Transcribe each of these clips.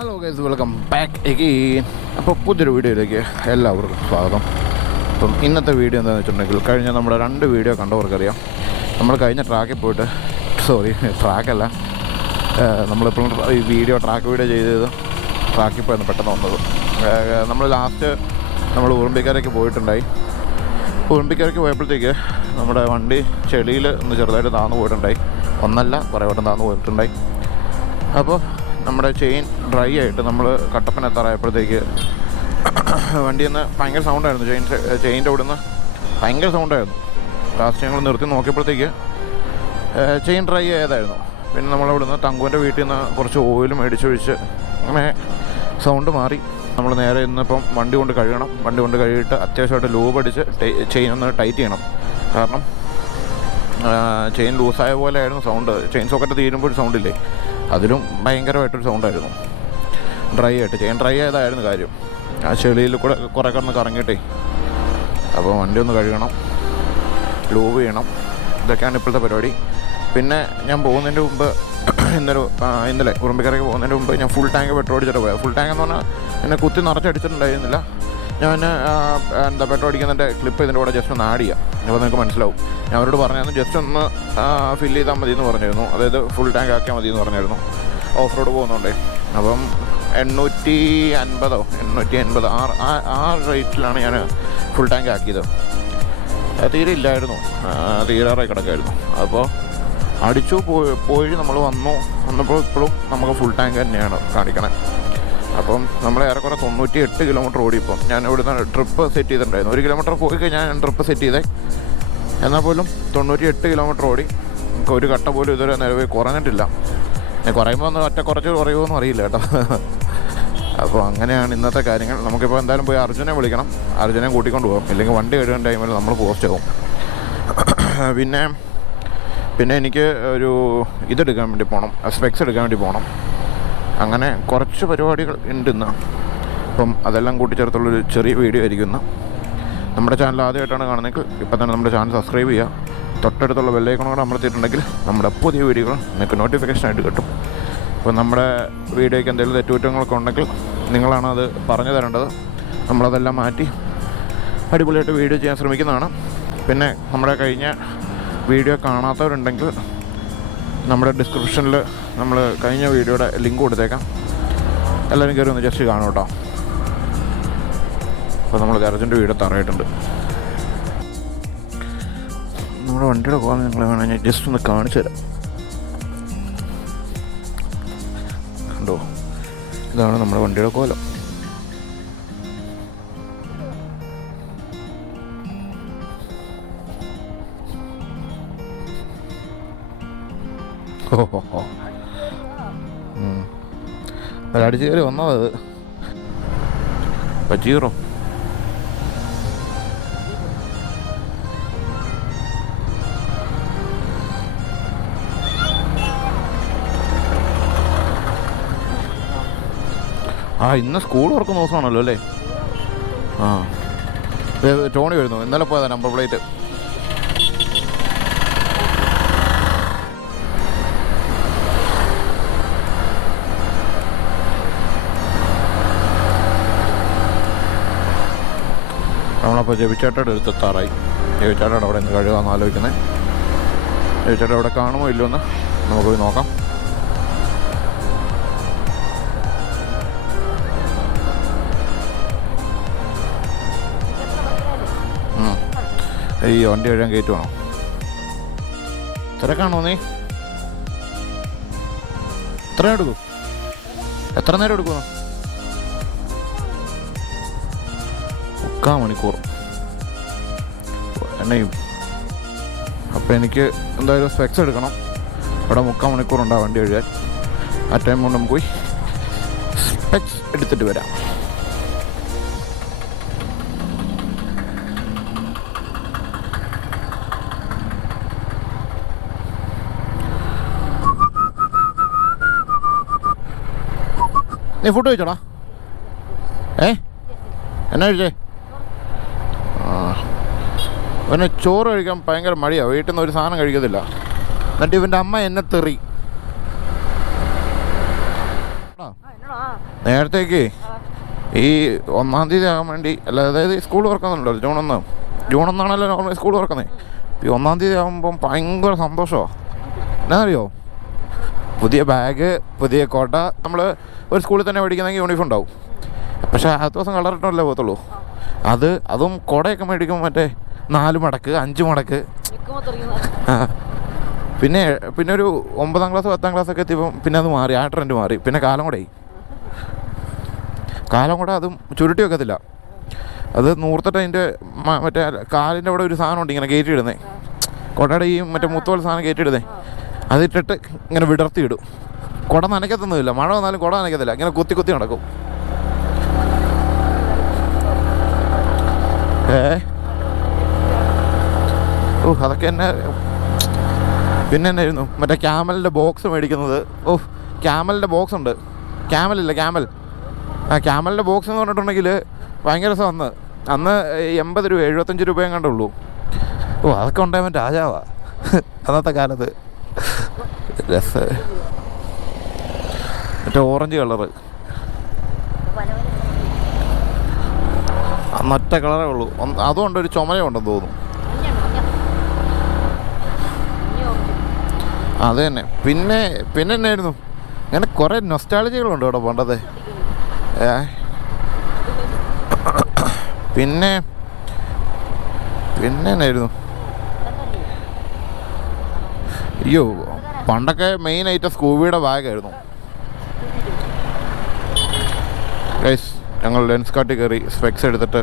Hello guys welcome back again അപ്പോൾ പുതിയൊരു വീഡിയോയിലേക്ക് എല്ലാവർക്കും സ്വാഗതം. അപ്പം ഇന്നത്തെ വീഡിയോ എന്താണെന്ന് വെച്ചിട്ടുണ്ടെങ്കിൽ കഴിഞ്ഞ നമ്മുടെ രണ്ട് വീഡിയോ കണ്ടവർക്കറിയാം. നമ്മൾ കഴിഞ്ഞ ട്രാക്കിൽ പോയിട്ട് സോറി ട്രാക്കല്ല നമ്മളിപ്പോഴും ഈ വീഡിയോ ട്രാക്ക് വീഡിയോ ചെയ്തത് ട്രാക്കിൽ പോയിരുന്നു പെട്ടെന്ന് വന്നത്. നമ്മൾ ലാസ്റ്റ് നമ്മൾ ഉറുമ്പിക്കരയ്ക്ക് പോയിട്ടുണ്ടായി. ഉറുമ്പിക്കരയ്ക്ക് പോയപ്പോഴത്തേക്ക് നമ്മുടെ വണ്ടി ചെളിയിൽ ഒന്ന് ചെറുതായിട്ട് താന്നു പോയിട്ടുണ്ടായി. ഒന്നല്ല കുറേ വട്ടം താന്നു പോയിട്ടുണ്ടായി. അപ്പോൾ നമ്മുടെ ചെയിൻ ഡ്രൈ ആയിട്ട് നമ്മൾ കട്ടപ്പന എത്താറായപ്പോഴത്തേക്ക് വണ്ടിയിൽ നിന്ന് ഭയങ്കര സൗണ്ടായിരുന്നു ചെയിൻ ചെയിന്റെ അവിടെ ഭയങ്കര സൗണ്ടായിരുന്നു ലാസ്റ്റ് ഞങ്ങൾ നിർത്തി നോക്കിയപ്പോഴത്തേക്ക് ചെയിൻ ഡ്രൈ ആയതായിരുന്നു. പിന്നെ നമ്മളവിടെ നിന്ന് തങ്കുവിന്റെ വീട്ടിൽ നിന്ന് കുറച്ച് ഓയിലും മേടിച്ചൊഴിച്ച് അങ്ങനെ സൗണ്ട് മാറി. നമ്മൾ നേരെ ഇന്നിപ്പം വണ്ടി കൊണ്ട് കഴുകണം. വണ്ടി കൊണ്ട് കഴുകിയിട്ട് അത്യാവശ്യമായിട്ട് ലൂബ് അടിച്ച് ചെയിൻ ഒന്ന് ടൈറ്റ് ചെയ്യണം. കാരണം ചെയിൻ ലൂസായ പോലെ ആയിരുന്നു സൗണ്ട് ചെയിൻ സോക്കറ്റ് തീരുമ്പോൾ സൗണ്ട് ഇല്ലേ? അതിലും ഭയങ്കരമായിട്ടൊരു സൗണ്ടായിരുന്നു ഡ്രൈ ആയിട്ട് ചെയ്യാൻ ഡ്രൈ ആയതായിരുന്നു കാര്യം. ആ ചെളിയിൽ കൂടെ കുറേ കിടന്ന് കറങ്ങിയിട്ടേ. അപ്പോൾ വണ്ടി ഒന്ന് കഴുകണം. ലൂവ് ചെയ്യണം. ഇതൊക്കെയാണ് ഇപ്പോഴത്തെ പരിപാടി. പിന്നെ ഞാൻ പോകുന്നതിന്റെ മുമ്പ് ഇന്നലെ ഇന്നലെ ഉറുമ്പിക്കരയ്ക്ക് പോകുന്നതിന് മുമ്പ് ഞാൻ ഫുൾ ടാങ്ക് പെട്രോൾ അടിച്ചിട്ട് പോയത് ഫുൾ ടാങ്ക് എന്ന് പറഞ്ഞാൽ എന്നെ കുത്തി നിറച്ചടിച്ചിട്ടുണ്ടായിരുന്നില്ല. ഞാൻ എന്താ പെട്രോൾ അടിക്കുന്നതിന്റെ ക്ലിപ്പ് ഇതിന്റെ കൂടെ ജസ്റ്റ് ഒന്ന് ആഡ് ചെയ്യാം. അപ്പോൾ നിങ്ങൾക്ക് മനസ്സിലാവും. ഞാൻ അവരോട് പറഞ്ഞായിരുന്നു ജസ്റ്റ് ഒന്ന് ഫില്ല് ചെയ്താൽ മതി എന്ന് പറഞ്ഞിരുന്നു. അതായത് ഫുൾ ടാങ്ക് ആക്കിയാൽ മതി എന്ന് പറഞ്ഞിരുന്നു. ഓഫ് റോഡ് പോകുന്നുണ്ടേ. അപ്പം എണ്ണൂറ്റി അൻപതോ എണ്ണൂറ്റി അൻപത് ആ ആ- റേറ്റിലാണ് ഞാൻ ഫുൾ ടാങ്ക് ആക്കിയത്. തീരെ ഇല്ലായിരുന്നു. തീരാറായി കിടക്കായിരുന്നു അപ്പോൾ അടിച്ചു പോയി പോയി നമ്മൾ വന്നു. വന്നപ്പോൾ ഇപ്പോഴും നമുക്ക് ഫുൾ ടാങ്ക് തന്നെയാണ് കാണിക്കണേ. അപ്പം നമ്മൾ ഏറെക്കുറെ തൊണ്ണൂറ്റി എട്ട് കിലോമീറ്റർ ഓടി ഇപ്പം ഞാൻ ഇവിടുന്ന് ട്രിപ്പ് സെറ്റ് ചെയ്തിട്ടുണ്ടായിരുന്നു. ഒരു കിലോമീറ്റർ പോയി കഴിഞ്ഞാൽ ഞാൻ ട്രിപ്പ് സെറ്റ് ചെയ്തേ. എന്നാൽ പോലും തൊണ്ണൂറ്റി എട്ട് കിലോമീറ്റർ ഓടി. നമുക്ക് ഒരു കട്ട പോലും ഇതുവരെ നിലവിൽ കുറഞ്ഞിട്ടില്ല. കുറയുമ്പോൾ ഒന്ന് ഒറ്റ കുറച്ച് കുറയുമോയെന്നും അറിയില്ല കേട്ടോ. അപ്പോൾ അങ്ങനെയാണ് ഇന്നത്തെ കാര്യങ്ങൾ. നമുക്കിപ്പോൾ എന്തായാലും പോയി അർജുനെ വിളിക്കണം. അർജുനെ കൂട്ടിക്കൊണ്ട് പോകും ഇല്ലെങ്കിൽ വണ്ടി കഴുകുന്ന ടൈമിൽ നമ്മൾ പോസ്റ്റ് ആവും. പിന്നെ പിന്നെ എനിക്ക് ഒരു ഇതെടുക്കാൻ വേണ്ടി പോകണം സ്പെക്സ് എടുക്കാൻ വേണ്ടി പോകണം അങ്ങനെ കുറച്ച് പരിപാടികൾ ഉണ്ട് ഇന്ന്. അപ്പം അതെല്ലാം കൂട്ടിച്ചേർത്തുള്ളൊരു ചെറിയ വീഡിയോ ആയിരിക്കും ഇന്ന്. നമ്മുടെ ചാനൽ ആദ്യമായിട്ടാണ് കാണുന്നതെങ്കിൽ ഇപ്പം തന്നെ നമ്മുടെ ചാനൽ സബ്സ്ക്രൈബ് ചെയ്യുക. തൊട്ടടുത്തുള്ള ബെല്ലൈക്കൺ കൂടെ അമർത്തിയിട്ടുണ്ടെങ്കിൽ നമ്മുടെ പുതിയ വീഡിയോകൾ നിങ്ങൾക്ക് നോട്ടിഫിക്കേഷൻ ആയിട്ട് കിട്ടും. അപ്പോൾ നമ്മുടെ വീഡിയോയ്ക്ക് എന്തെങ്കിലും തെറ്റുകുറ്റങ്ങളൊക്കെ ഉണ്ടെങ്കിൽ നിങ്ങളാണ് അത് പറഞ്ഞു തരേണ്ടത്. നമ്മളതെല്ലാം മാറ്റി അടിപൊളിയായിട്ട് വീഡിയോ ചെയ്യാൻ ശ്രമിക്കുന്നതാണ്. പിന്നെ നമ്മുടെ കഴിഞ്ഞ വീഡിയോ കാണാത്തവരുണ്ടെങ്കിൽ നമ്മുടെ ഡിസ്ക്രിപ്ഷനിൽ നമ്മൾ കഴിഞ്ഞ വീഡിയോയുടെ ലിങ്ക് കൊടുത്തേക്കാം. എല്ലാവരും കയറി ഒന്ന് ജസ്റ്റ് കാണും കേട്ടോ. അപ്പോൾ നമ്മൾ ഗാരജിന്റെ വീട് തറയിട്ടുണ്ട്. നമ്മുടെ വണ്ടിയുടെ കോലം നിങ്ങൾ വേണമെങ്കിൽ ജസ്റ്റ് ഒന്ന് കാണിച്ചു തരാം. കണ്ടോ? ഇതാണ് നമ്മുടെ വണ്ടിയുടെ കോലം. ഒരടിച്ച് കയറി വന്നത് പച്ചീറോ? ആ ഇന്ന് സ്കൂൾ തുറക്കുന്ന ദിവസമാണല്ലോ അല്ലേ? ആ. ടോണി വരുന്നു. ഇന്നലെ പോയതാ നമ്പർ പ്ലേറ്റ്. നമ്മളപ്പോൾ ജപിച്ചേട്ടയുടെ അടുത്തെത്താറായി ജപിച്ചേട്ടയുടെ അവിടെ നിന്ന് കഴിവാന്ന് ആലോചിക്കുന്നത് ജപിച്ചേട്ട അവിടെ കാണുമോ ഇല്ലയോ എന്ന് നമുക്ക് പോയി നോക്കാം. ഈ വണ്ടി വരാൻ കയറ്റ് വേണം തിരക്കാണോ നീ? എത്ര എടുക്കും? എത്ര നേരം എടുക്കുന്നു മുക്കാൽ മണിക്കൂർ. എണ്ണയും. അപ്പോൾ എനിക്ക് എന്തായാലും സ്പെക്സ് എടുക്കണം. ഇവിടെ മുക്കാൽ മണിക്കൂറുണ്ടാവും വണ്ടി കഴുകാൻ ആ ടൈം കൊണ്ട് നമുക്ക് പോയി സ്പെക്സ് എടുത്തിട്ട് വരാം. നീ ഫുഡ് കഴിച്ചോടാ. ഏ? എന്നാ കഴിച്ചേ? ആ. അവന് ചോറ് കഴിക്കാൻ ഭയങ്കര മടിയാണ് വീട്ടിൽ നിന്ന് ഒരു സാധനം കഴിക്കത്തില്ല. എന്നിട്ട് ഇവന്റെ അമ്മ എന്നെ തെറി. നേരത്തേക്ക് ഈ ഒന്നാം തീയതി ആകാൻ വേണ്ടി അല്ല അതായത് സ്കൂൾ തുറക്കുന്നുണ്ടല്ലോ ജൂൺ ഒന്ന്. ജൂൺ ഒന്നാണല്ലോ നോർമൽ സ്കൂൾ തുറക്കുന്നത് ഈ ഒന്നാം തീയതി ആകുമ്പം ഭയങ്കര സന്തോഷമാണ് എന്നാ അറിയോ പുതിയ ബാഗ് പുതിയ കോട്ട. നമ്മൾ ഒരു സ്കൂളിൽ തന്നെ മേടിക്കുന്നെങ്കിൽ യൂണിഫോം ഉണ്ടാവും. പക്ഷേ ആ ദിവസം കളറിട്ടല്ലേ പോകത്തുള്ളൂ. അത് അതും കുടയൊക്കെ മേടിക്കുമ്പോൾ മറ്റേ നാല് മടക്ക് അഞ്ച് മടക്ക്. പിന്നെ പിന്നെ ഒരു ഒമ്പതാം ക്ലാസ് പത്താം ക്ലാസ് ഒക്കെ എത്തിയപ്പം പിന്നെ അത് മാറി ആ ട്രെൻഡ് മാറി. പിന്നെ കാലം കൂടെ കാലം കൂടെ അതും ചുരുട്ടി വെക്കത്തില്ല. അത് നൂർത്തിട്ട് അതിന്റെ മറ്റേ കാലിന്റെ അവിടെ ഒരു സാധനം ഉണ്ട് ഇങ്ങനെ കയറ്റി ഇടുന്നേ. കൊടയുടെ ഈ മറ്റേ മുത്തോൾ സാധനം കയറ്റി ഇടുന്നേ. അതിട്ടിട്ട് ഇങ്ങനെ വിടർത്തിയിടും. കുട നനയ്ക്കത്തൊന്നുമില്ല. മഴ വന്നാലും കുട നനയ്ക്കത്തില്ല. ഇങ്ങനെ കുത്തി കുത്തി നടക്കും. ഏ? ഓ അതൊക്കെ എന്നെ പിന്നെ എന്നായിരുന്നു? മറ്റേ ക്യാമലിന്റെ ബോക്സ് മേടിക്കുന്നത്. ഓ ക്യാമലിന്റെ ബോക്സ് ഉണ്ട്. ക്യാമലില്ല ക്യാമൽ. ആ ക്യാമലിന്റെ ബോക്സ് എന്ന് പറഞ്ഞിട്ടുണ്ടെങ്കിൽ ഭയങ്കര രസം അന്ന്. അന്ന് എൺപത് രൂപ എഴുപത്തഞ്ച് രൂപയും കണ്ടുള്ളൂ. ഓ അതൊക്കെ ഉണ്ടായവൻ രാജാവാ. അന്നത്തെ കാലത്ത്. മറ്റേ ഓറഞ്ച് കളറ്. മറ്റേ കളറേ ഉള്ളൂ. അതുകൊണ്ട് ഒരു ചുമരയുണ്ടെന്ന് തോന്നുന്നു. അത് തന്നെ. പിന്നെ പിന്നെ എന്നായിരുന്നു? അങ്ങനെ കുറേ നൊസ്റ്റാളജികളുണ്ട് ഇവിടെ പണ്ടത് പിന്നെ പിന്നെ എന്നായിരുന്നു? അയ്യോ പണ്ടൊക്കെ മെയിൻ ഐറ്റം സ്കൂബിയുടെ ബാഗായിരുന്നു ഞങ്ങൾ ലെൻസ് കാട്ടി കയറി സ്പെക്സ് എടുത്തിട്ട്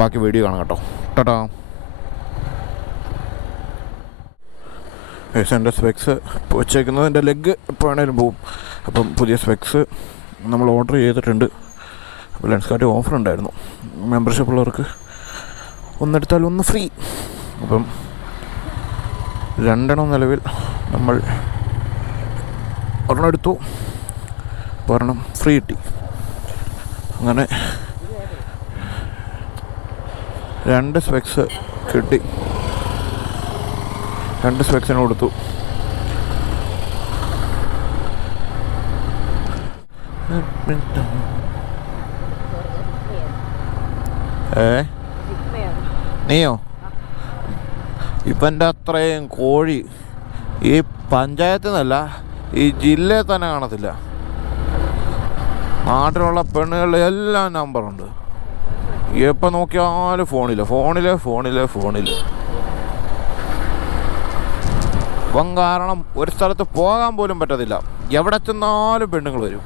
ബാക്കി വീഡിയോ കാണാം കേട്ടോ. ടാ എന്റെ സ്പെക്സ് വെച്ചേക്കുന്നത് എന്റെ ലെഗ് എപ്പോൾ വേണേലും പോവും. അപ്പം പുതിയ സ്പെക്സ് നമ്മൾ ഓർഡർ ചെയ്തിട്ടുണ്ട്. അപ്പോൾ ലെൻസ് കാട്ടി ഓഫർ ഉണ്ടായിരുന്നു. മെമ്പർഷിപ്പ് ഉള്ളവർക്ക് ഒന്നെടുത്താൽ ഒന്ന് ഫ്രീ അപ്പം രണ്ടെണ്ണം നിലവിൽ നമ്മൾ ഒരെണ്ണം എടുത്തു. ഒരെണ്ണം ഫ്രീ കിട്ടി. അങ്ങനെ രണ്ട് സ്പെക്സ് കിട്ടി. രണ്ട് സ്പെക്സിന് കൊടുത്തു. ഏ? നീയോ? ഇവന്റെ അത്രയും കോഴി ഈ പഞ്ചായത്തിൽ നിന്നല്ല ഈ ജില്ലയിൽ തന്നെ കാണത്തില്ല. നാട്ടിലുള്ള പെണ്ണുകളുടെ എല്ലാം നമ്പറുണ്ട്. എപ്പോൾ നോക്കിയാലും ഫോണില്ല ഫോണിൽ ഫോണിൽ ഫോണിൽ ഇപ്പം കാരണം ഒരു സ്ഥലത്ത് പോകാൻ പോലും പറ്റത്തില്ല. എവിടെ ചെന്നാലും പെണ്ണുങ്ങൾ വരും.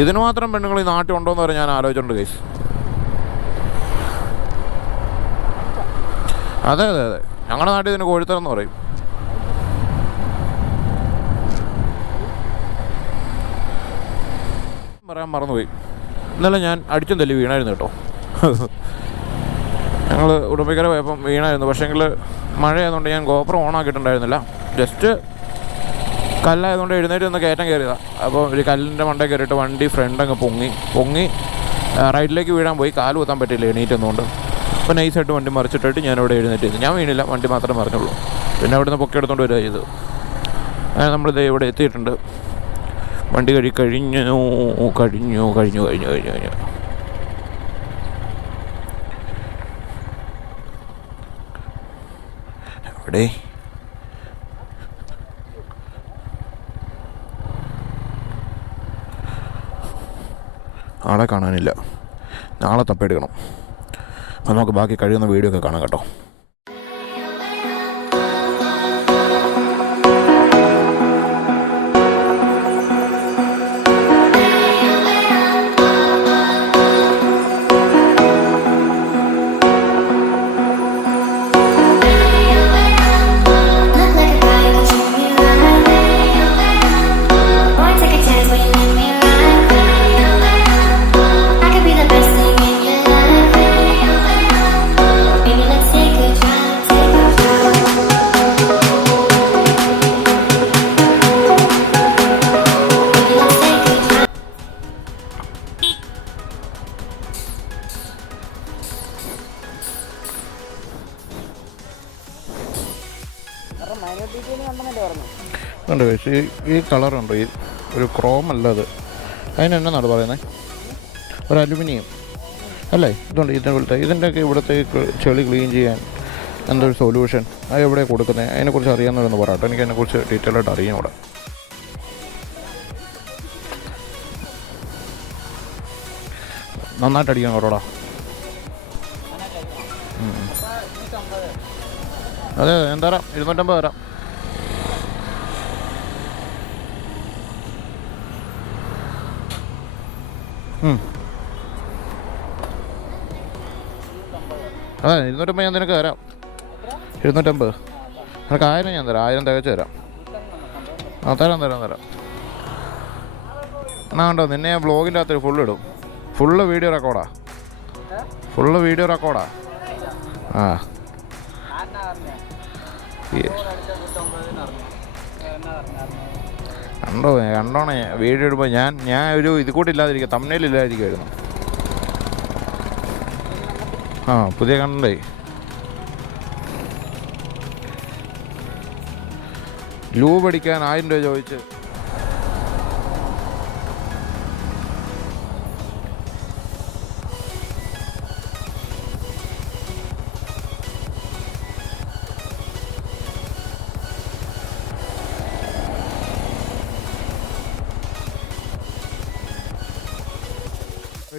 ഇതിന് മാത്രം പെണ്ണുങ്ങൾ ഈ നാട്ടിൽ ഉണ്ടോ എന്ന് പറഞ്ഞാൽ ഞാൻ ആലോചിച്ചിട്ടുണ്ട് കേസ് അതെ അതെ അതെ. ഞങ്ങളുടെ നാട്ടിൽ ഇതിന് കോഴിത്തരം എന്ന് പറയും. പറയാൻ മറന്നുപോയി. ഇന്നലെ ഞാൻ അടിച്ചും തല്ലി വീണായിരുന്നു കേട്ടോ. ഞങ്ങൾ ഉടുമ്പിക്കര പോയപ്പം വീണായിരുന്നു. പക്ഷേ പക്ഷേങ്കിൽ മഴയായതുകൊണ്ട് ഞാൻ ഗോപ്രം ഓൺ ആക്കിയിട്ടുണ്ടായിരുന്നില്ല ജസ്റ്റ് കല്ലായതുകൊണ്ട് എഴുന്നേറ്റ് ഒന്ന് കയറ്റം കയറിയതാണ് അപ്പോൾ ഒരു കല്ലിന്റെ മണ്ടേ കയറിയിട്ട് വണ്ടി ഫ്രണ്ട് അങ്ങ് പൊങ്ങി പൊങ്ങി റൈറ്റിലേക്ക് വീഴാൻ പോയി. കാൽ കുത്താൻ പറ്റില്ല എണീറ്റെന്നുകൊണ്ട് അപ്പോൾ നൈസായിട്ട് വണ്ടി മറിച്ചിട്ടിട്ട് ഞാൻ ഇവിടെ എഴുന്നേറ്റ് ഞാൻ വീണില്ല വണ്ടി മാത്രമേ മറിഞ്ഞുള്ളൂ. പിന്നെ അവിടെ നിന്ന് പൊക്കി എടുത്തുകൊണ്ട് വരിക ചെയ്തു. അങ്ങനെ നമ്മളിത് ഇവിടെ എത്തിയിട്ടുണ്ട്. വണ്ടി കഴി കഴിഞ്ഞു കഴിഞ്ഞു കഴിഞ്ഞു കഴിഞ്ഞു കഴിഞ്ഞു കഴിഞ്ഞു. എവിടെ? ആളെ കാണാനില്ല. നാളെ തപ്പിയെടുക്കണം അപ്പോൾ നമുക്ക് ബാക്കി കഴിയുന്ന വീഡിയോ ഒക്കെ കാണാം കേട്ടോ. ഉണ്ട് ചേച്ചി ഈ ഈ കളറുണ്ട്. ഈ ഒരു ക്രോം അല്ല അത്. അതിനെന്നാണ് പറയുന്നത് ഒരു അലുമിനിയം. അല്ലേ? ഇതുണ്ട് ഇവിടുത്തെ ഒക്കെ ഇവിടുത്തെ ചെളി ക്ലീൻ ചെയ്യാൻ എന്തൊരു സൊല്യൂഷൻ അത് എവിടെയാണ് കൊടുക്കുന്നത് അതിനെക്കുറിച്ച് അറിയാമെന്നൊന്ന് പറയട്ടെ. എനിക്ക് അതിനെക്കുറിച്ച് ഡീറ്റെയിൽ ആയിട്ട് അറിയാം ഇവിടെ നന്നായിട്ട് അടിക്കണം കുറോടാ അതെ എന്താ തരാം. ഇരുന്നൂറ്റമ്പത് തരാം. അതെ ഇരുന്നൂറ്റമ്പത് ഞാൻ നിനക്ക് തരാം. ഇരുന്നൂറ്റമ്പത്. നിനക്ക് ആയിരം ഞാൻ തരാം. ആയിരം തികച്ചു തരാം. ആ തരാം തരാം തരാം. എന്നാ കണ്ടോ നിന്നെ ഞാൻ ബ്ലോഗിന്റെ അകത്ത് ഫുള്ള് ഇടും. ഫുള്ള് വീഡിയോ റെക്കോർഡാ ഫുള്ള് വീഡിയോ റെക്കോർഡാ ആ. കണ്ടോ കണ്ടോണേ വീഡിയോ ഇടുമ്പോൾ ഞാൻ ഞാൻ ഒരു ഇത് കൂട്ടില്ലാതിരിക്കുക തമ്മനയിലില്ലാതിരിക്കുമായിരുന്നു ആ പുതിയ കണ്ടേ ലൂബ് പഠിക്കാൻ ആയിരം രൂപ ചോദിച്ച്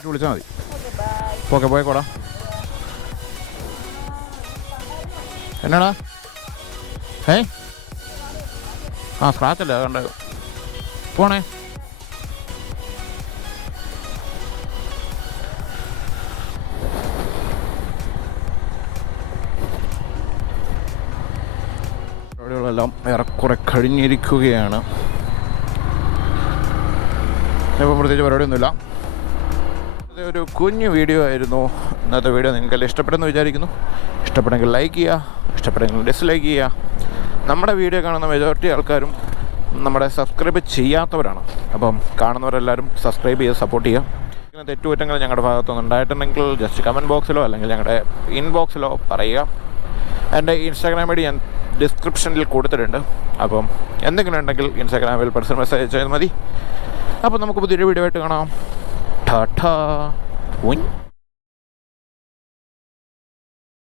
പോയിട്ട് വിളിച്ചാൽ മതി. ഓക്കെ പോയേക്കോടാ. എന്നാടാ? ഏ? ആ സ്ക്രാച്ച് അല്ലേ? കണ്ട പോണേ. പരിപാടികളെല്ലാം ഏറെക്കുറെ കഴിഞ്ഞിരിക്കുകയാണ്. ഇപ്പം പ്രത്യേകിച്ച് പരിപാടിയൊന്നുമില്ല. ഒരു കുഞ്ഞു വീഡിയോ ആയിരുന്നു. ഇന്നത്തെ വീഡിയോ നിങ്ങൾക്ക് ഇഷ്ടപ്പെടുന്നു വിചാരിക്കുന്നു. ഇഷ്ടപ്പെടുമെങ്കിൽ ലൈക്ക് ചെയ്യുക ഇഷ്ടപ്പെടുമെങ്കിൽ ഡിസ്ലൈക്ക് ചെയ്യുക. നമ്മുടെ വീഡിയോ കാണുന്ന മെജോറിറ്റി ആൾക്കാരും നമ്മുടെ സബ്സ്ക്രൈബ് ചെയ്യാത്തവരാണ്. അപ്പം കാണുന്നവരെല്ലാവരും സബ്സ്ക്രൈബ് ചെയ്യുക സപ്പോർട്ട് ചെയ്യുക. ഇങ്ങനെ തെറ്റുകുറ്റങ്ങൾ ഞങ്ങളുടെ ഭാഗത്തുനിന്ന് ഉണ്ടായിട്ടുണ്ടെങ്കിൽ ജസ്റ്റ് കമന്റ് ബോക്സിലോ അല്ലെങ്കിൽ ഞങ്ങളുടെ ഇൻബോക്സിലോ പറയുക. എന്റെ ഇൻസ്റ്റാഗ്രാം ഐ ഡി ഞാൻ ഡിസ്ക്രിപ്ഷനിൽ കൊടുത്തിട്ടുണ്ട്. അപ്പം എന്തെങ്കിലും ഉണ്ടെങ്കിൽ ഇൻസ്റ്റാഗ്രാമിൽ പേഴ്സണൽ മെസ്സേജ് ചെയ്താൽ മതി. അപ്പോൾ നമുക്ക് പുതിയൊരു വീഡിയോ ആയിട്ട് കാണാം. ടാറ്റാ ഉയ്